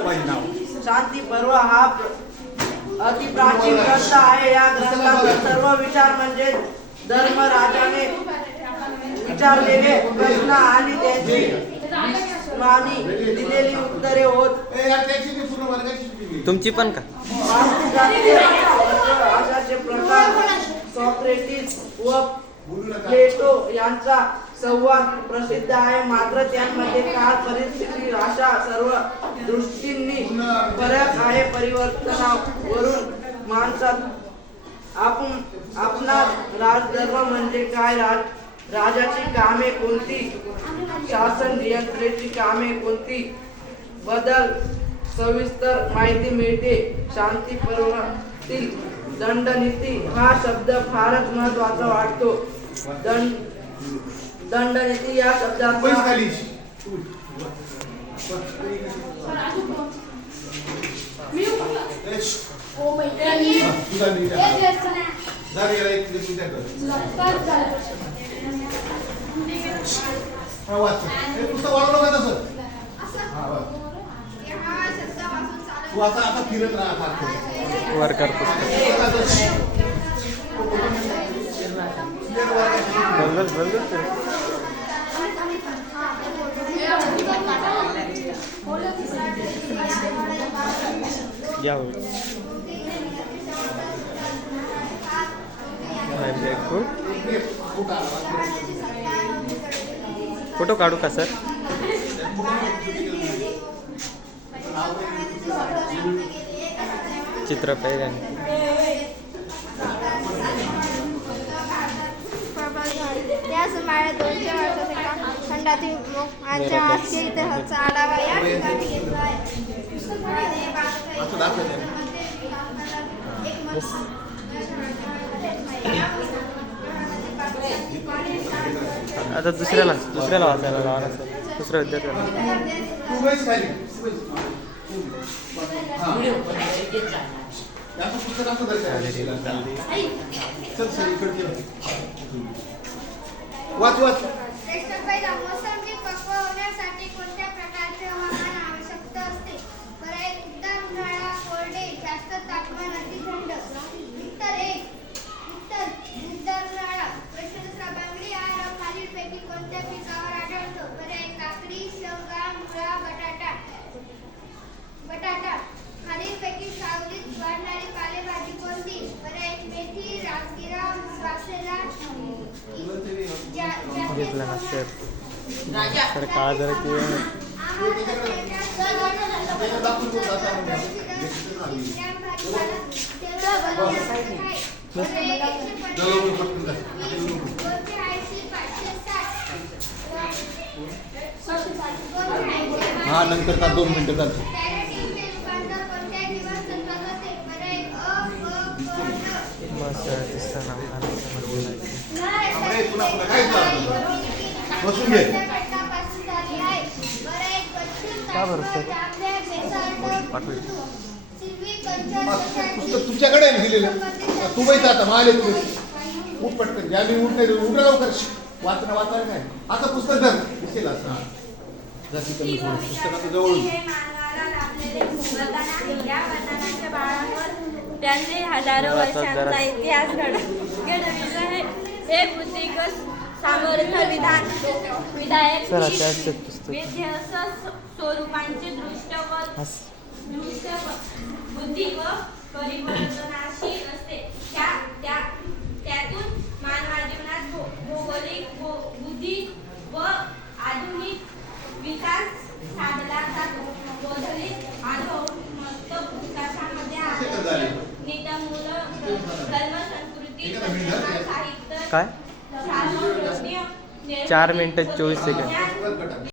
शांती पर्व हा अति प्राचीन ग्रंथ आहे. या ग्रंथातील सर्व विचार म्हणजे धर्मराजाने विचारलेले प्रश्न आणि त्यांची भीष्मानी दिलेली उत्तरे होत. तुमची पण का? अशाचे प्रकार सॉक्रेटिस व प्लेटो यांचा संवाद प्रसिद्ध आहे. मात्र त्यांमध्ये काळ परिस्थिती भाषा सर्व दृष्टींनी फरक आहे. परिवर्तनावरून माणसात आपला राजधर्म म्हणजे काय, राजाची कामे कोणती, शासन यंत्रेची कामे कोणती बदल सविस्तर माहिती मिळते. शांती पर्वातील दंडनीती हा शब्द फारच महत्वाचा वाटतो. दंडनीती या शब्दाचा आता फिरत राहा वर्कर पुस्तक या फोटो काढू का सर? चित्र पाहिजे त्या सुमारे 200 वर्षाच्या खंडातील लोकांच्या आजच्या इतिहासाचा आढावा या ठिकाणी घेतला आहे. आता दुसऱ्याला वाचायला लावा ना सर, दुसऱ्या विद्यार्थ्याला. मोसंबी पक्व होण्यासाठी कोणत्या प्रकारचे हवामान आवश्यक असते? पर्याय उत्तर उन्हाळा कोरडे, जास्त तापमान, अति थंड. उत्तर उन्हाळा. प्रश्न दुसरा, बांगडी हा रंग खालीलपैकी कोणत्या पिकावर आढळतो? पर्याय काकडी, शेवगा, मुळा, बटाटा. खालीलपैकी सावलीत वाढणारी पालेभाजी कोणती? पर्याय मेथी, राजगिरा, वासेला. घेतला ना सर. सर काळा जरा की हा नंतर का 2 मिनिटं चालतो. बसून घे. का बरं सर? पुस्तक तुमच्याकडे आहे दिलेलं. तू बैठ आता माले तू उठ पटकन. ज्या मी उठ नाही उठ लवकर. वाचायला काय आता पुस्तक धर दिसेल असं. जास्ती कमी पुस्तकाचं जवळ. त्यांनी हजारो वर्षांचा इतिहास घडविला आहे. हे बुद्धिगत सामर्थ्य विधायक विध्यस्त स्वरूपांचे दृष्ट बुद्धी व परिवर्तनाशील असते. त्यातून मानवाजीवनात भौगोलिक बुद्धी व आधुनिक विकास साधला जातो. बौद्धिक आधुनिक पुस्तकांमध्ये नितमूल धर्म, संस्कृती, साहित्य, काय 4 मिनिटं 24 सेकंद.